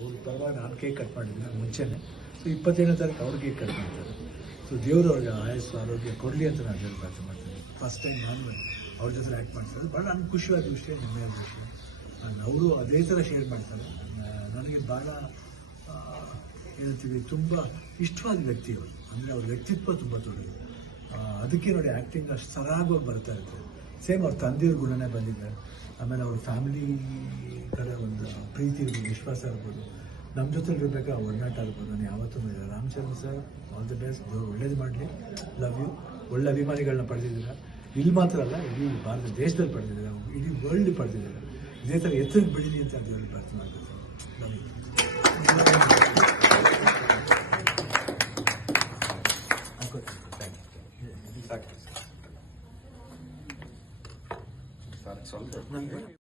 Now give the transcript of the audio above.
ಅವ್ರ ಪರವಾಗಿ ನಾನು ಕೇಕ್ ಕಟ್ ಮಾಡಿದ್ದೀನಿ ಮುಂಚೆನೇ. ಸೊ, ಇಪ್ಪತ್ತೇಳನೇ ತಾರೀಕು ಅವ್ರು ಕೇಕ್ ಕಟ್ ಮಾಡ್ತಾರೆ. ಸೊ, ದೇವರು ಅವ್ರಿಗೆ ಆಯಸ್ಸು, ಆರೋಗ್ಯ ಕೊಡಲಿ ಅಂತ ನಾನು ಹೇಳಿ ಮಾಡ್ತೀನಿ ಫಸ್ಟ್ ಟೈಮ್ ನಾನು ಅವ್ರ ಜೊತೆ ಆ್ಯಕ್ಟ್ ಮಾಡ್ತಾರೆ ಭಾಳ ನನಗೆ ಖುಷಿಯಾದ ವಿಷಯ ನಿಮ್ಮ ವಿಷಯ. ನಾನು ಅವರು ಅದೇ ಥರ ಶೇರ್ ಮಾಡ್ತಾರೆ. ನನಗೆ ಭಾಳ ಏನಂತೀವಿ ತುಂಬ ಇಷ್ಟವಾದ ವ್ಯಕ್ತಿ ಅವರು ಅಂದರೆ ಅವ್ರ ವ್ಯಕ್ತಿತ್ವ ತುಂಬ ದೊಡ್ಡದು ಅದಕ್ಕೆ ನೋಡಿ ಆ್ಯಕ್ಟಿಂಗ್ ಅಷ್ಟು ಸರಾಗವಾಗಿ ಬರ್ತಾ ಇರುತ್ತೆ. ಸೇಮ್ ಅವ್ರ ತಂದೆಯವ್ರ ಗುಣನೇ ಬಂದಿದೆ. ಆಮೇಲೆ ಅವ್ರ ಫ್ಯಾಮಿಲಿ ಕಡೆ ಒಂದು ಪ್ರೀತಿ ಇರ್ಬೋದು ವಿಶ್ವಾಸ ಇರ್ಬೋದು. ನಮ್ಮ ಜೊತೆಲಿರಬೇಕಾ ಒಡನಾಟ ಇರ್ಬೋದು ನಾನು ಯಾವತ್ತೂ Ramachandra sir all the best ದೇವ್ರು ಒಳ್ಳೇದು ಮಾಡಲಿ. ಲವ್ ಯು ಒಳ್ಳೆ ಅಭಿಮಾನಿಗಳನ್ನ ಪಡೆದಿದ್ದೀರ. ಇಲ್ಲಿ ಮಾತ್ರ ಅಲ್ಲ ಇಡೀ ಭಾರತ ದೇಶದಲ್ಲಿ ಪಡೆದಿದ್ದೀರ. ಇಡೀ ವರ್ಲ್ಡ್ ಪಡೆದಿದ್ದೀರ. ಇದೇ ಥರ ಎತ್ತರಕ್ಕೆ ಬೆಳೀಲಿ ಅಂತ ದೇವರಲ್ಲಿ ಪ್ರಾರ್ಥನೆ ಆಗ್ತದೆ ಲವ್ ಯು ಸಾಕು. ನಾನು ಸ್ವಲ್ಪ